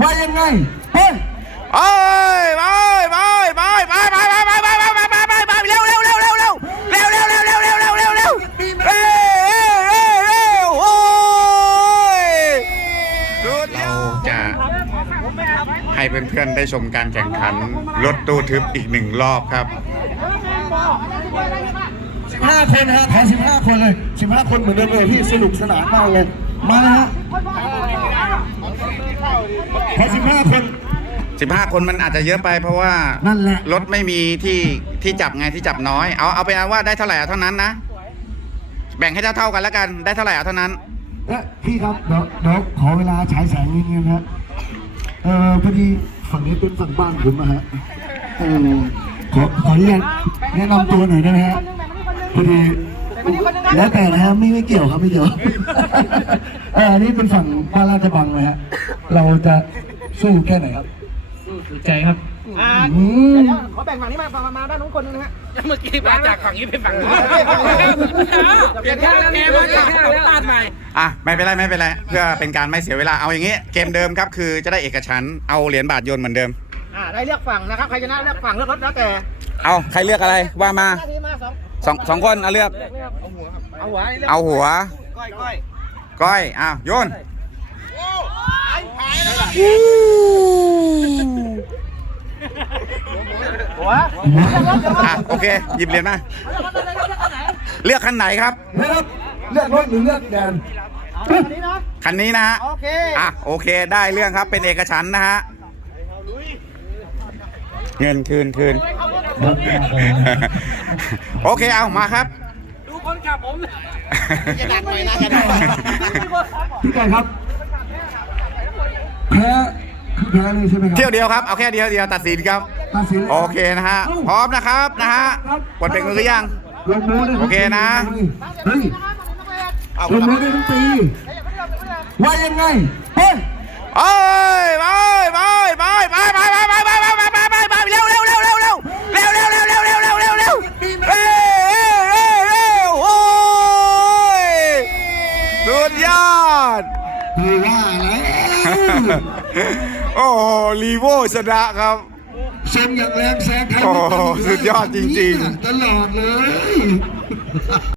ว่ายังไงเฮ้ยเอ้ยไปไปไปไปไปไปไปไปไปไปไปไปเร็วเร็วเร็วเร็วเร็วเร็วเร็วเร็วเร็วเร็วเร็วเร็วเร็วเร็วเร็วเร็วเร็วโอ้ยสุดยอดจะให้เพื่อนๆได้ชมการแข่งขันรถตู้ทึบอีกหนึ่งรอบครับสิบห้าคนนะฮะแพ้สิบห้าคนเลยสิบห้าคนเหมือนเดิมเลยพี่สนุกสนานมากเลยมานะฮะแพ้สิบห้าคน 15 คนมันอาจจะเยอะไปเพราะว่านั่นแหละ รถไม่มีที่ที่จับไงที่จับน้อย เอาเอาไปนว่าได้เท่าไหร่เอาเท่านั้นนะ แบ่งให้เท่าๆกันแล้วกันได้เท่าไหร่เอาเท่านั้น เอ๊ะพี่ครับเดี๋ยวเดี๋ยวขอเวลาฉายแสงนิดนึงนะฮะเออพอดีฝั่งนี้เป็นฝั่งบ้านผมนะฮะเออขอขออนุญาตแนะนำตัวหน่อยได้ไหมฮะพอดีแล้วแต่นะฮะไม่ไม่เกี่ยวครับไม่เกี่ยวเอออันนี้เป็นฝั่งบ้านลาดกระบังนะฮะเราจะสู้แค่ไหนครับ ใจครับอืมขอแบ่งฝั่งนี้มาฝั่งมาด้านนู้นคนนึงนะฮะ เมื่อกี้มาจากฝั่งนี้เป็นฝั่งนู้นเปลี่ยนข้างแล้วแกมาจากฝั่งบ้านใหม่ อะไม่เป็นไรไม่เป็นไรเพื่อเป็นการไม่เสียเวลาเอาอย่างงี้ เกมเดิมครับคือจะได้เอกฉันท์เอาเหรียญบาทโยนเหมือนเดิม อ่า ได้เลือกฝั่งนะครับ ใครชนะเลือกฝั่งเลือกรถแล้วแต่เอาใครเลือกอะไรว่ามาหน้าที่มาสองสองสองคนเอาเลือก เอาหัวนี่เลือกเอาหัว ก้อยก้อยก้อยอ้าวโยนหั อะโอเคหยิบเหรียญมาเลือกคันไหนครับ นะครับเลือกรถหรือเลือกแดนเอาอันนี้นะคันนี้นะฮะโอเคอะโอเคได้เรื่องครับเป็นเอกฉันท์นะฮะเงินคืนคืน โอเคเอามาครับ ดูคนขับผมจะหนักหน่อยนะจะหนักหน่อยพี่ไก่ครับแพ้คือแพ้เลยใช่ไหมครัเที่ยวเดียวครับเอาแค่เดียวเดียวตัดสินครับตัดสินลย โอเคนะฮะ พร้อมนะครับนะฮะกดเบรกมือหรือยังลงโม้ได้ทั้งโอเคนะเฮ้ยเอาลงโม้ได้ทั้งปีว่ายังไงเฮ้ยเอ้ยไปไปไปไปไปไปไปไปไปไปไปไปไปเร็วเร็วเร็วเร็วเร็วเร็วเร็วเร็วเร็วเร็วเร็วเร็วเร็วเร็วเร็วเร็วเร็วโอ้ยสุดยอดคือว่าแล้วโอ้โหลีโวชนะครับ เซ็นอย่างแรงแซงใครไม่โอ้โหเป็นสุดยอดจริงๆ ตลอดเลย